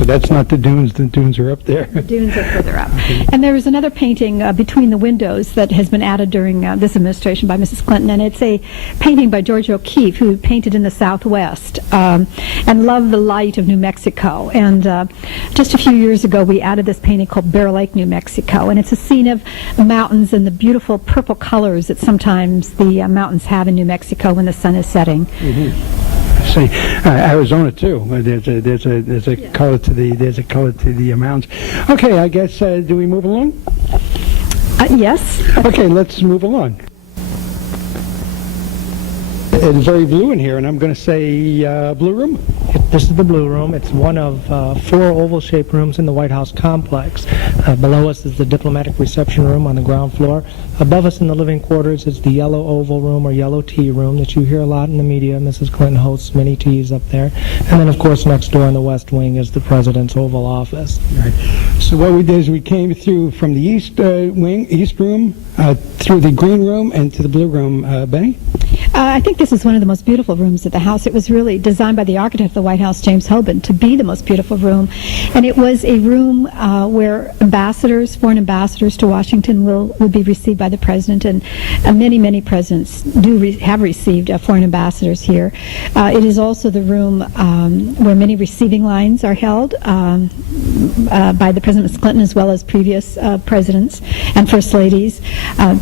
So that's not the dunes. The dunes are up there. The dunes are further up. And there was another painting between the windows that has been added during this administration by Mrs. Clinton, and it's a painting by George O'Keeffe, who painted in the Southwest and loved the light of New Mexico. And just a few years ago, we added this painting called Bear Lake, New Mexico, and it's a scene of mountains and the beautiful purple colors that sometimes the mountains have in New Mexico when the sun is setting. See, Arizona too. There's a color to the mountains. Okay, I guess do we move along? Yes. Okay, let's move along. It's very blue in here, and I'm going to say blue room. This is the blue room. It's one of 4 oval-shaped rooms in the White House complex. Below us is the diplomatic reception room on the ground floor. Above us in the living quarters is the yellow oval room or yellow tea room that you hear a lot in the media. Mrs. Clinton hosts many teas up there. And then, of course, next door in the West Wing is the President's Oval Office. Right. So what we did is we came through from the East room, through the green room, and to the blue room. Benny? I think this is one of the most beautiful rooms at the House. It was really designed by the architect of the White House, James Hoban, to be the most beautiful room. And it was a room where foreign ambassadors to Washington will be received by the President, and many presidents have received foreign ambassadors here. It is also the room where many receiving lines are held by the President, Mrs. Clinton, as well as previous presidents and First Ladies.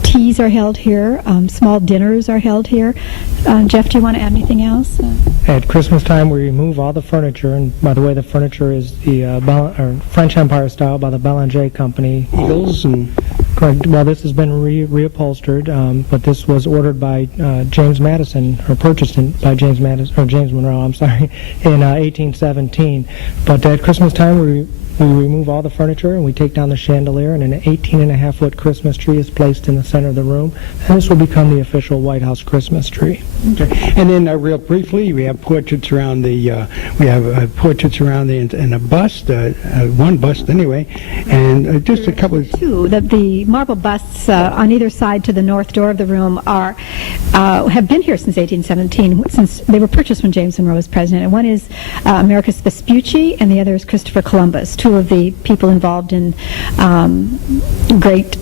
Teas are held here. Small dinners are held here. Jeff, do you want to add anything else? At Christmas time, we remove all the furniture, and by the way, the furniture is the French Empire style by the Belanger Company. Eagles and... Correct. Well, this has been reupholstered, but this was ordered by James Madison, or purchased by James Monroe, I'm sorry, in 1817. But at Christmas time, we remove all the furniture and we take down the chandelier, and an 18.5-foot Christmas tree is placed in the center of the room, and this will become the official White House Christmas tree. Okay. And then real briefly, we have portraits around the and a bust, one bust anyway, and just a couple of... The marble busts on either side to the north door of the room have been here since 1817, since they were purchased when James Monroe was president. And one is Americus Vespucci, and the other is Christopher Columbus, two of the people involved in great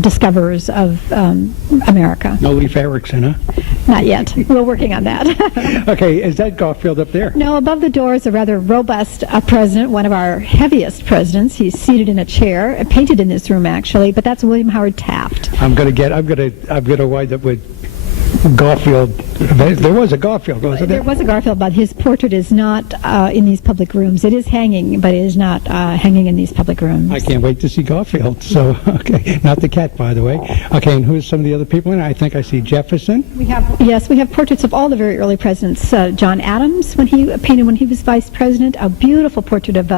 discoverers of America. No Leif Erikson, huh? Not yet. We're working on that. Okay, is that Garfield up there? No, above the door is a rather robust president, one of our heaviest presidents. He's seated in a chair, painted in this room actually, but that's William Howard Taft. I'm gonna wind up with Garfield. There was a Garfield, wasn't there? There was a Garfield, but his portrait is not in these public rooms. It is hanging, but it is not hanging in these public rooms. I can't wait to see Garfield. So, okay, not the cat, by the way. Okay, and who's some of the other people in it? I think I see Jefferson. We have portraits of all the very early presidents. John Adams, when he was vice president, a beautiful portrait of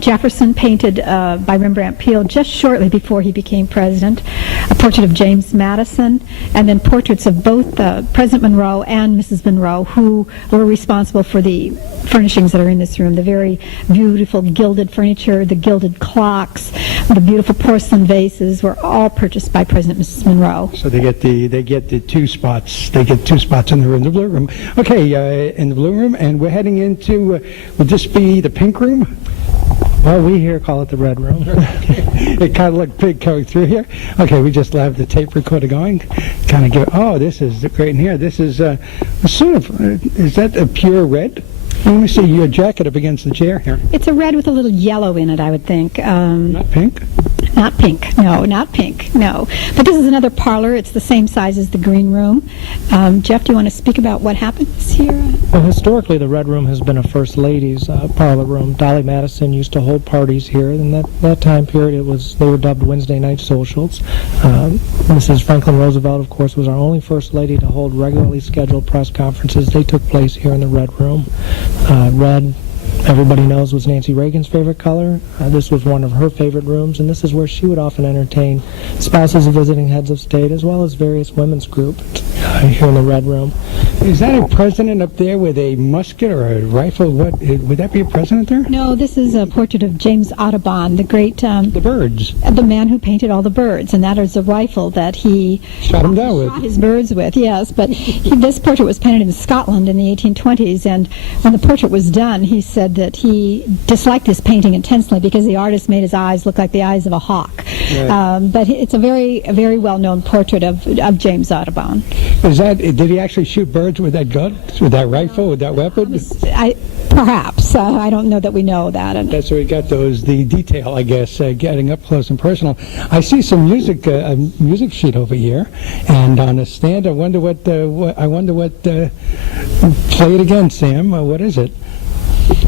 Jefferson, painted by Rembrandt Peale just shortly before he became president. A portrait of James Madison, and then portraits of both President Monroe and Mrs. Monroe, who were responsible for the furnishings that are in this room. The very beautiful gilded furniture, the gilded clocks, the beautiful porcelain vases were all purchased by President and Mrs. Monroe. So they get the 2 spots. They get 2 spots in the blue room. Okay, in the blue room, and we're heading into. Would this be the pink room? Well, we here call it the red room. It kind of looked big going through here. Okay, we just have the tape recorder going. Kind of give. Oh, this is great in here. This is sort of. Is that a pure red? Let me see your jacket up against the chair here. It's a red with a little yellow in it, I would think. Not pink? Not pink. No, not pink. No. But this is another parlor. It's the same size as the green room. Jeff, do you want to speak about what happens here? Well, historically, the Red Room has been a First Lady's parlor room. Dolly Madison used to hold parties here. In that time period, they were dubbed Wednesday night socials. Mrs. Franklin Roosevelt, of course, was our only First Lady to hold regularly scheduled press conferences. They took place here in the Red Room. Red, everybody knows, was Nancy Reagan's favorite color. This was one of her favorite rooms, and this is where she would often entertain spouses of visiting heads of state, as well as various women's groups here in the Red Room. Is that a president up there with a musket or a rifle? What would that be a president there? No, this is a portrait of James Audubon, the great The birds. the man who painted all the birds, and that is a rifle that he Shot him down with. shot his birds with. Yes, but this portrait was painted in Scotland in the 1820s, and when the portrait was done, he said that he disliked this painting intensely because the artist made his eyes look like the eyes of a hawk. Right. But it's a very well-known portrait of James Audubon. Did he actually shoot birds with that gun, with that rifle, with that weapon? Perhaps. I don't know that we know that. That's where we got the detail, I guess, getting up close and personal. I see some music, a music sheet over here, and on a stand. I wonder what. Play it again, Sam. What is it?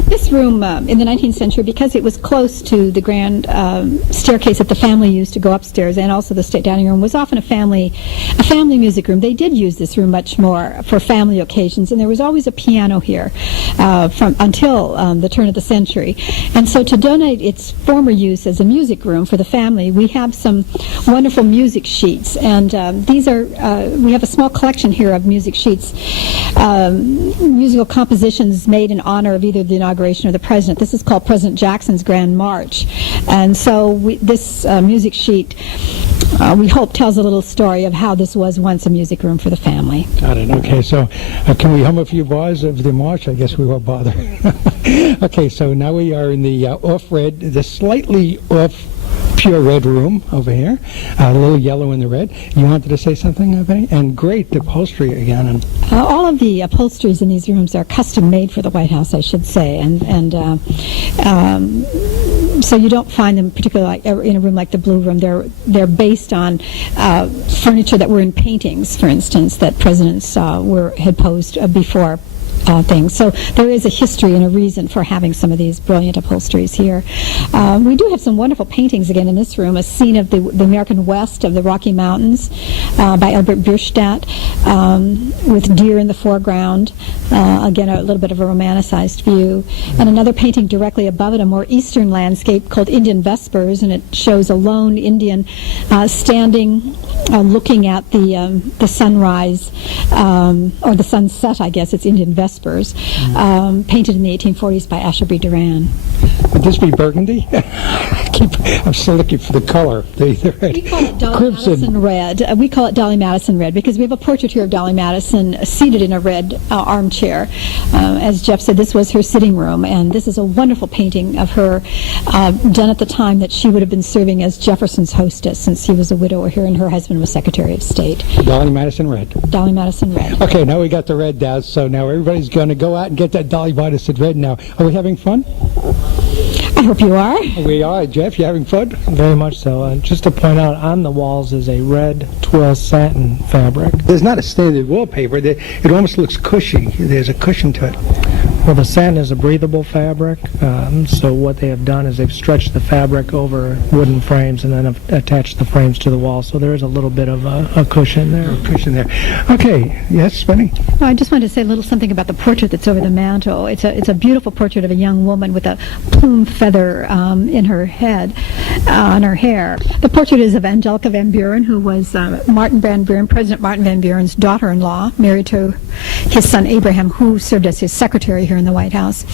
This room in the 19th century, because it was close to the grand staircase that the family used to go upstairs, and also the state dining room, was often a family music room. They did use this room much more for family occasions, and there was always a piano here until the turn of the century. And so to donate its former use as a music room for the family, we have some wonderful music sheets, and these are we have a small collection here of music sheets, musical compositions made in honor of either the inauguration of the president. This is called President Jackson's Grand March, and so this music sheet we hope tells a little story of how this was once a music room for the family. Got it. Okay, so can we hum a few bars of the march? I guess we won't bother. Okay, so now we are in the off-red, the slightly off pure red room over here, a little yellow in the red. You wanted to say something, Benny? And great upholstery again. And all of the upholsteries in these rooms are custom made for the White House, I should say, and so you don't find them particularly in a room like the Blue Room. They're based on furniture that were in paintings, for instance, that presidents had posed before. Things. So there is a history and a reason for having some of these brilliant upholsteries here. We do have some wonderful paintings again in this room. A scene of the American West of the Rocky Mountains by Albert Bierstadt with deer in the foreground. Again, a little bit of a romanticized view. And another painting directly above it, a more eastern landscape called Indian Vespers, and it shows a lone Indian standing looking at the sunrise or the sunset, I guess. It's Indian Vespers. Painted in the 1840s by Ashby Duran. Would this be burgundy? I'm still looking for the color. The red. We call it Dolly Madison red. We call it Dolly Madison red because we have a portrait here of Dolly Madison seated in a red armchair. As Jeff said, this was her sitting room, and this is a wonderful painting of her done at the time that she would have been serving as Jefferson's hostess, since he was a widower here and her husband was Secretary of State. Dolly Madison red. Dolly Madison red. Okay, now we got the red down, so now everybody's going to go out and get that Dolly Madison red now. Are we having fun? I hope you are. We are. Jeff, you having fun? Very much so. Just to point out, on the walls is a red twill satin fabric. There's not a standard wallpaper. It almost looks cushy. There's a cushion to it. Well, the satin is a breathable fabric, so what they have done is they've stretched the fabric over wooden frames and then have attached the frames to the wall, so there is a little bit of a cushion there. Okay, yes, Benny? I just wanted to say a little something about the portrait that's over the mantel. It's a beautiful portrait of a young woman with a plume feather in her head, on her hair. The portrait is of Angelica Van Buren, who was Martin Van Buren, President Martin Van Buren's daughter-in-law, married to his son Abraham, who served as his secretary here in the White House.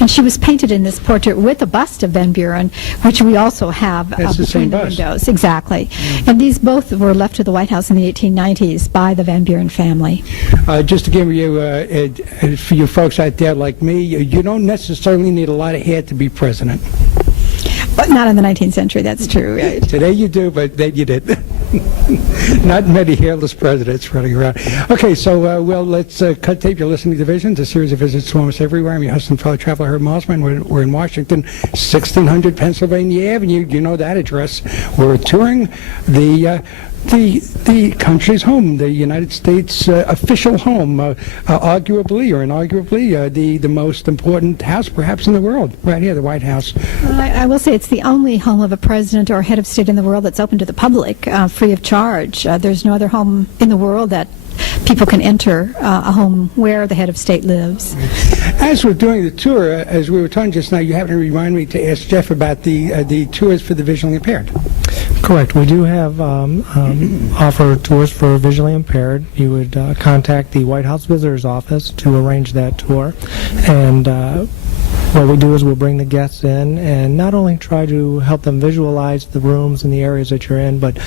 And she was painted in this portrait with a bust of Van Buren, which we also have between the windows. Exactly. And these both were left to the White House in the 1890s by the Van Buren family. Just to give you, for you folks out there like me, you don't necessarily need a lot of hair to be president. But not in the 19th century, that's true. Right? Today you do, but then you didn't. Not many hairless presidents running around. Okay, so let's cut tape. You're listening to Visions, a series of visits to almost everywhere. I'm your host and fellow traveler, Herb Mosman. We're in Washington, 1600 Pennsylvania Avenue. You know that address. We're touring the country's home, the United States official home, arguably or inarguably the most important house perhaps in the world, right here, the White House. I will say it's the only home of a president or head of state in the world that's open to the public, free of charge. There's no other home in the world that people can enter a home where the head of state lives. As we're doing the tour, as we were talking just now, you happen to remind me to ask Jeff about the tours for the visually impaired. Correct. We do have offer tours for visually impaired. You would contact the White House Visitors Office to arrange that tour. And what we do is we'll bring the guests in and not only try to help them visualize the rooms and the areas that you're in, but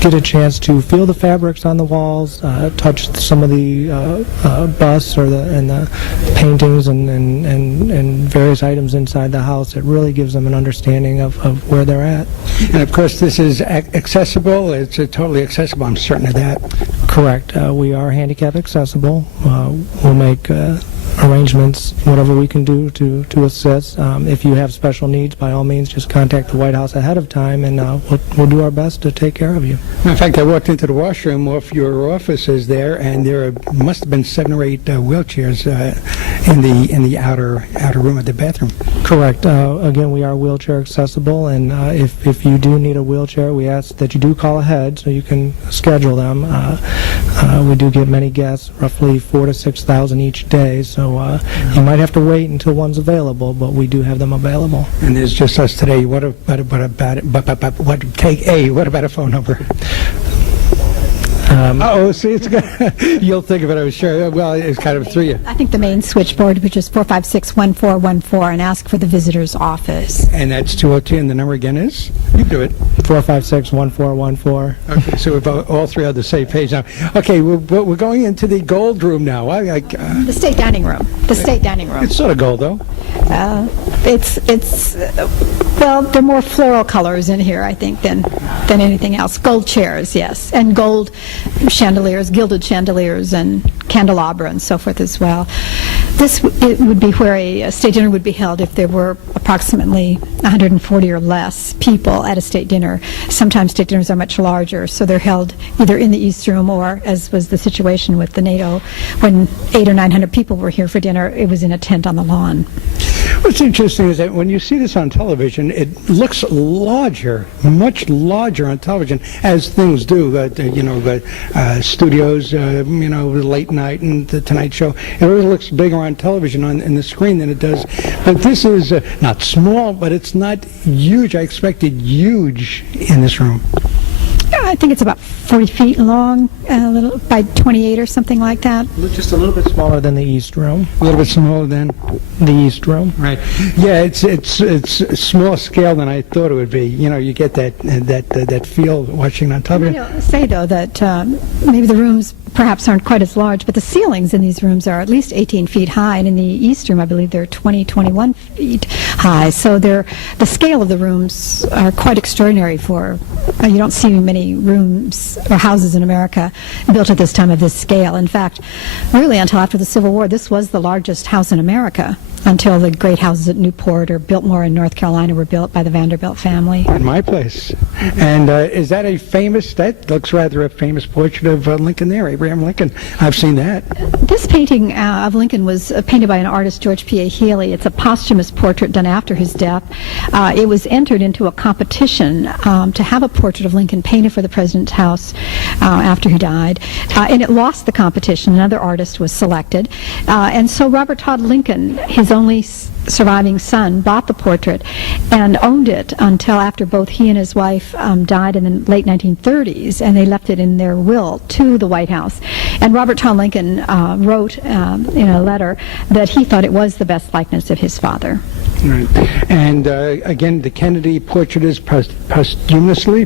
get a chance to feel the fabrics on the walls, touch some of the busts or the paintings and various items inside the house. It really gives them an understanding of where they're at. And of course, this is accessible. It's totally accessible. I'm certain of that. Correct. We are handicap accessible. We'll make arrangements, whatever we can do to assist. If you have special needs, by all means, just contact the White House ahead of time, and we'll do our best to take care of you. In fact, I walked into the washroom off your offices there, and there must have been 7 or 8 wheelchairs in the outer room of the bathroom. Correct. Again, we are wheelchair accessible, and if you do need a wheelchair, we ask that you do call ahead so you can schedule them. We do get many guests, roughly 4,000 to 6,000 each day, so you might have to wait until one's available, but we do have them available. And there's just us today. What about a phone number? See, it's good. You'll think of it, I'm sure. Well, it's kind of through you. I think the main switchboard, which is 456-1414, and ask for the visitor's office. And that's 202, and the number again is? You do it. 456-1414. Okay, so we're all three on the same page now. Okay, we're going into the gold room now. The state dining room. The state dining room. It's sort of gold, though. Well, there are more floral colors in here, I think, than anything else. Gold chairs, yes, and gold chandeliers, gilded chandeliers, and candelabra, and so forth as well. It would be where a state dinner would be held if there were approximately 140 or less people at a state dinner. Sometimes state dinners are much larger, so they're held either in the East Room or, as was the situation with the NATO, when 800 or 900 people were here for dinner, it was in a tent on the lawn. What's interesting is that when you see this on television, it looks larger, much larger on television, as things do. The studios, the late night and the Tonight Show, it always looks bigger on television in the screen than it does. But this is not small, but it's not huge. I expected huge in this room. I think it's about 40 feet long, by 28 or something like that. Just a little bit smaller than the East Room. A little bit smaller than the East Room. Right. Yeah, it's smaller scale than I thought it would be. You get that feel watching on television. I'll say though that maybe the rooms perhaps aren't quite as large, but the ceilings in these rooms are at least 18 feet high, and in the East Room, I believe they're 21 feet high. So the scale of the rooms are quite extraordinary for, you don't see many rooms or houses in America built at this time of this scale. In fact, really until after the Civil War, this was the largest house in America until the great houses at Newport or Biltmore in North Carolina were built by the Vanderbilt family. In my place. And is that that looks rather a famous portrait of Lincoln there, Abraham Lincoln. I've seen that. This painting of Lincoln was painted by an artist, George P.A. Healy. It's a posthumous portrait done after his death. It was entered into a competition to have a portrait of Lincoln painted for the President's house after he died. And it lost the competition. Another artist was selected. And so Robert Todd Lincoln, his only surviving son, bought the portrait and owned it until after both he and his wife died in the late 1930s, and they left it in their will to the White House. And Robert Todd Lincoln wrote in a letter that he thought it was the best likeness of his father. Right. And again, the Kennedy portrait is posthumously,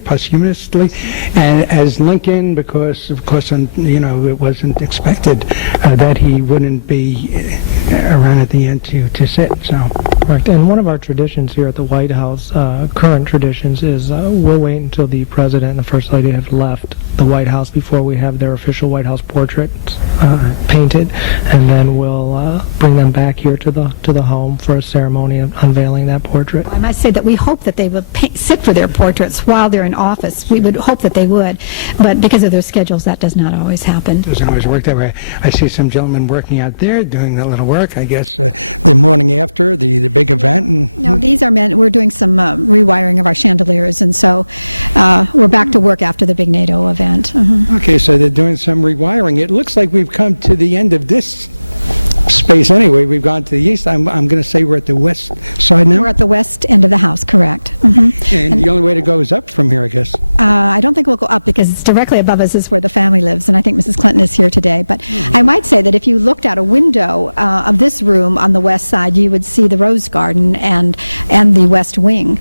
and as Lincoln, because of course, it wasn't expected that he wouldn't be around at the end to sit. So. Correct. And one of our traditions here at the White House, current traditions, is we'll wait until the President and the First Lady have left the White House before we have their official White House portraits painted, and then we'll bring them back here to the home for a ceremony of unveiling that portrait. I might say that we hope that they would sit for their portraits while they're in office. We would hope that they would, but because of their schedules, that does not always happen. Doesn't always work that way. I see some gentlemen working out there doing a little work, I guess. It's directly above us is and I think this is something that's here today. But I might say that if you looked at a window of this room on the west side, you would see the rose garden and the west wing.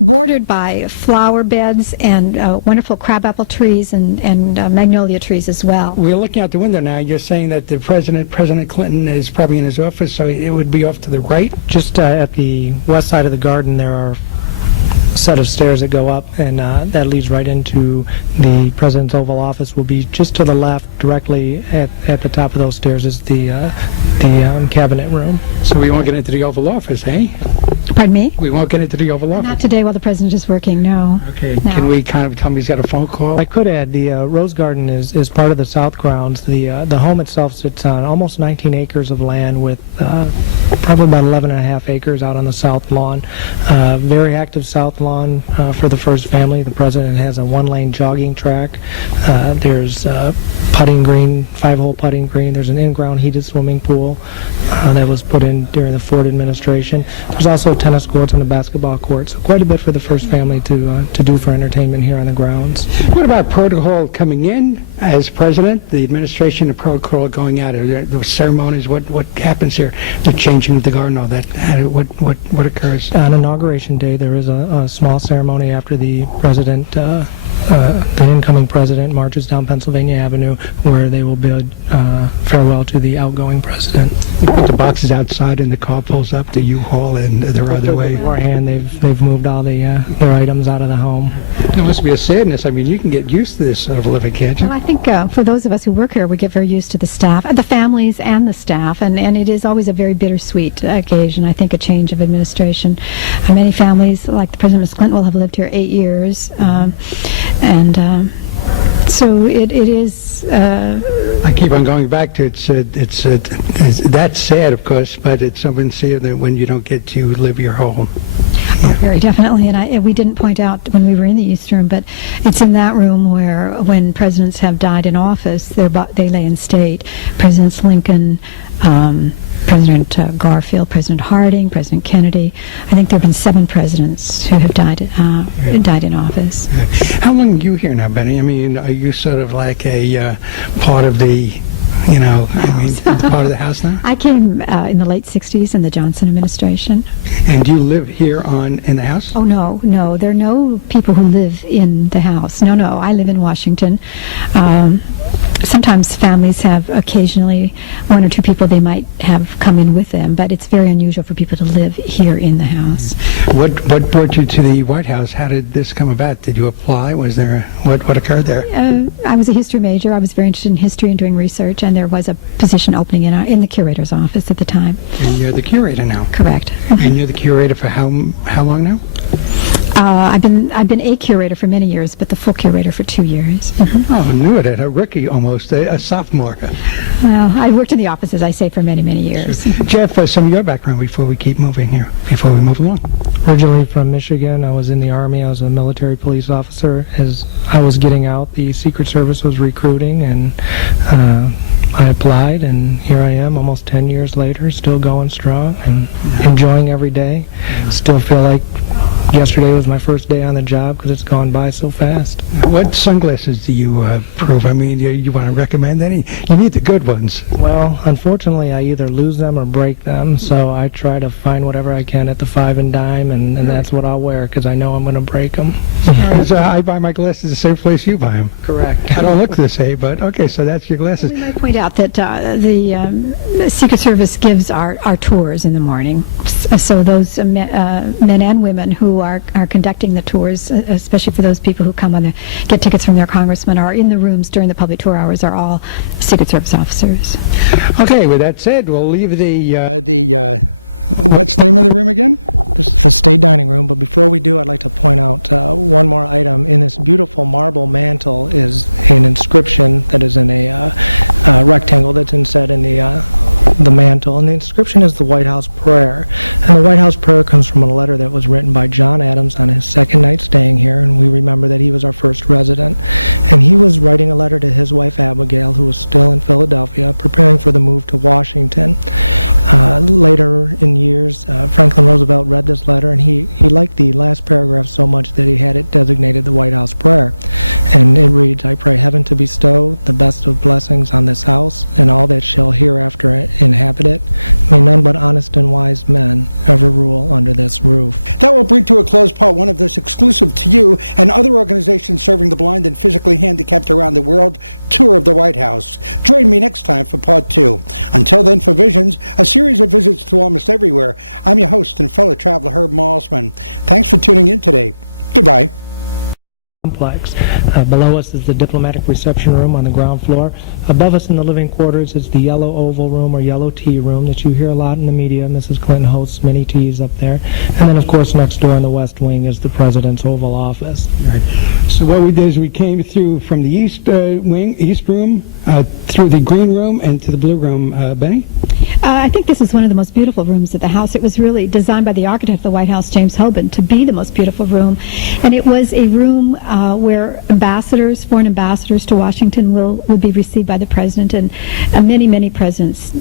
Bordered by flower beds and wonderful crabapple trees and magnolia trees as well. We're looking out the window now. You're saying that the President Clinton, is probably in his office, so it would be off to the right? Just at the west side of the garden, there are a set of stairs that go up, and that leads right into the President's Oval Office. Will be just to the left, directly at the top of those stairs is the cabinet room. So we won't get into the Oval Office, eh? Pardon me? We won't get into the Oval Office. Not today while the President is working, no. Okay. No. Can we kind of tell me he's got a phone call? I could add the Rose Garden is part of the South Grounds. The home itself sits on almost 19 acres of land with probably about 11 and a half acres out on the south lawn. Very active south lawn for the first family. The President has a one-lane jogging track. There's putting green, 5-hole putting green. There's an in-ground heated swimming pool that was put in during the Ford administration. There's also tennis courts and a basketball court. So quite a bit for the first family to do for entertainment here on the grounds. What about protocol coming in as President, the administration, and protocol going out? Are there the ceremonies? What happens here? The changing of the garden, all that. What occurs? On Inauguration Day, there is a small ceremony after the President, the incoming President, marches down Pennsylvania Avenue, where they will bid farewell to the outgoing President. You put the boxes outside and the car pulls up to U-Haul and they're other way. Beforehand, they've moved all their items out of the home. There must be a sadness. I mean, you can get used to this sort of living, can't you? Well, I think for those of us who work here, we get very used to the staff, the families and the staff, and it is always a very bittersweet occasion, I think, a change of administration. Many families, like the President Ms. Clinton, will have lived here 8 years, so it is. I keep on going back to it's that's sad, of course, but it's something sad that when you don't get to live your home. Oh, very definitely, and we didn't point out when we were in the East Room, but it's in that room where, when presidents have died in office, they lay in state. Presidents Lincoln, President Garfield, President Harding, President Kennedy. I think there have been 7 presidents who have died in office. How long are you here now, Benny? I mean, are you sort of like a part of the, part of the House now? I came in the late 60s in the Johnson administration. And do you live here in the House? Oh, no. There are no people who live in the House. No. I live in Washington. Sometimes families have occasionally 1 or 2 people they might have come in with them, but it's very unusual for people to live here in the House. What brought you to the White House? How did this come about? Did you apply? Was there what occurred there? I was a history major. I was very interested in history and doing research, and there was a position opening in the curator's office at the time. And you're the curator now? Correct. And you're the curator for how long now? I've been a curator for many years, but the full curator for 2 years. Mm-hmm. Oh, I knew it. A rookie almost, a sophomore. Well, I worked in the office, as I say, for many, many years. Sure. Jeff, some of your background before we keep moving here, before we move along. Originally from Michigan, I was in the Army. I was a military police officer. As I was getting out, the Secret Service was recruiting, and I applied, and here I am almost 10 years later, still going strong and enjoying every day. Still feel like yesterday was my first day on the job because it's gone by so fast. What sunglasses do you approve? I mean, you want to recommend any? You need the good ones. Well, unfortunately, I either lose them or break them, so I try to find whatever I can at the 5 and dime, and that's what I'll wear because I know I'm going to break them. I buy my glasses the same place you buy them. Correct. I don't look the same, but okay, so that's your glasses. We might point out that the Secret Service gives our tours in the morning, so those men and women who who are conducting the tours, especially for those people who come on get tickets from their congressman, are in the rooms during the public tour hours are all Secret Service officers. Okay, with that said, we'll leave the complex. Below us is the diplomatic reception room on the ground floor. Above us in the living quarters is the yellow oval room or yellow tea room that you hear a lot in the media. Mrs. Clinton hosts many teas up there. And then, of course, next door in the west wing is the president's Oval Office. Right. So what we did is we came through from the east room, through the green room, and to the blue room. Benny? I think this is one of the most beautiful rooms at the house. It was really designed by the architect of the White House, James Hobin, to be the most beautiful room. And it was a room where foreign ambassadors to Washington will be received by the president. And many presidents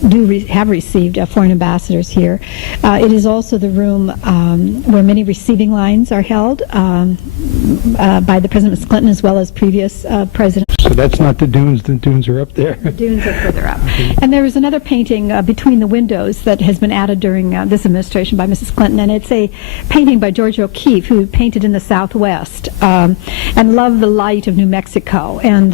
have received foreign ambassadors here. It is also the room where many receiving lines are held by the President Mrs. Clinton as well as previous presidents. So that's not the dunes. The dunes are up there. The dunes are further up. And there is another painting between the windows that has been added during this administration by Mrs. Clinton, and it's a painting by George O'Keeffe, who painted in the Southwest and loved the light of New Mexico. And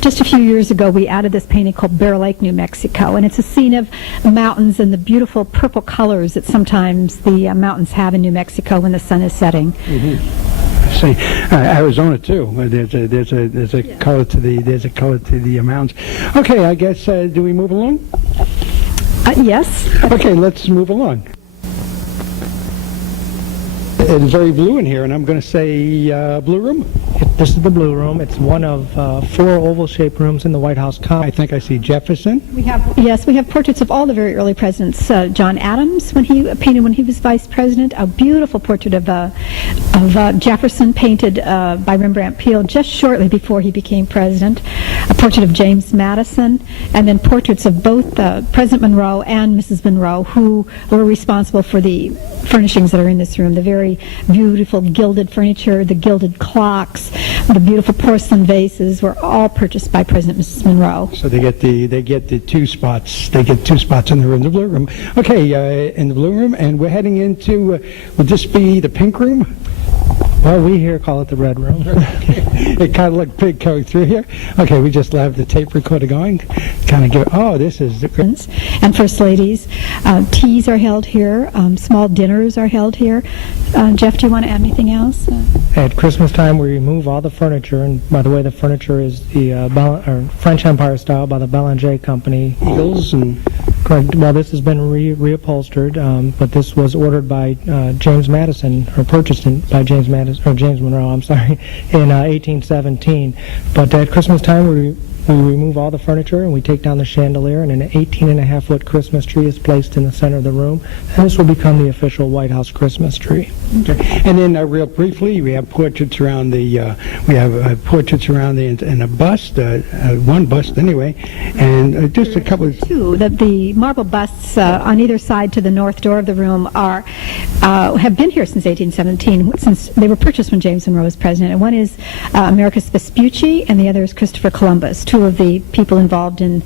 just a few years ago, we added this painting called Bear Lake, New Mexico, and it's a scene of mountains and the beautiful purple colors that sometimes the mountains have in New Mexico when the sun is setting. See, Arizona too. There's a color to the mountains. Okay, I guess do we move along? Yes. Okay, let's move along. It's very blue in here, and I'm going to say blue room. This is the blue room. It's one of 4 oval-shaped rooms in the White House complex. I think I see Jefferson. We have portraits of all the very early presidents. John Adams, when he painted when he was vice president, a beautiful portrait of Jefferson, painted by Rembrandt Peale just shortly before he became president. A portrait of James Madison, and then portraits of both President Monroe and Mrs. Monroe, who were responsible for the furnishings that are in this room. The very beautiful gilded furniture, the gilded clocks, the beautiful porcelain vases were all purchased by President and Mrs. Monroe. So they get the 2 spots. They get 2 spots in the room, the blue room. Okay, in the blue room, and we're heading into. Would this be the pink room? Well, we here call it the red room. It kind of looked big coming through here. Okay, we just have the tape recorder going. Kind of give. Oh, this is the. And first ladies, teas are held here. Small dinners are held here. Jeff, do you want to add anything else? At Christmas time, we remove all the furniture, and by the way, the furniture is the French Empire style by the Belanger Company. Eagles and. Correct. Well, this has been reupholstered, but this was ordered by James Madison, or purchased by James Monroe. I'm sorry, in 1817. But at Christmas time, we remove all the furniture and we take down the chandelier, and an 18.5-foot Christmas tree is placed in the center of the room, and this will become the official White House Christmas tree. Okay. And then real briefly, we have portraits around the and a bust, one bust anyway, and just a couple of two. The marble busts on either side to the north door of the room have been here since 1817, since they were purchased when James Monroe was president. And one is Americus Vespucci, and the other is Christopher Columbus. Two of the people involved in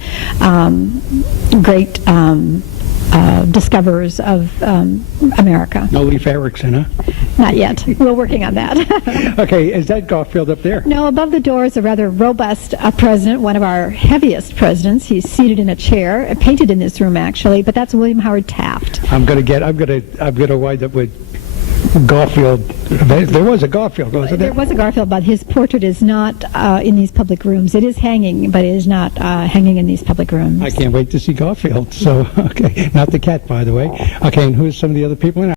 great discoverers of America. No Leif Erikson, huh? Not yet. We're working on that. Okay, is that Garfield up there? No, above the door is a rather robust president, one of our heaviest presidents. He's seated in a chair, painted in this room actually, but that's William Howard Taft. I'm gonna wind up with Garfield. There was a Garfield, wasn't There there? was a Garfield, but his portrait is not in these public rooms. It is hanging, but it is not hanging in these public rooms. I can't wait to see Garfield. So, okay, not the cat, by the way. Okay, and who's some of the other people in it?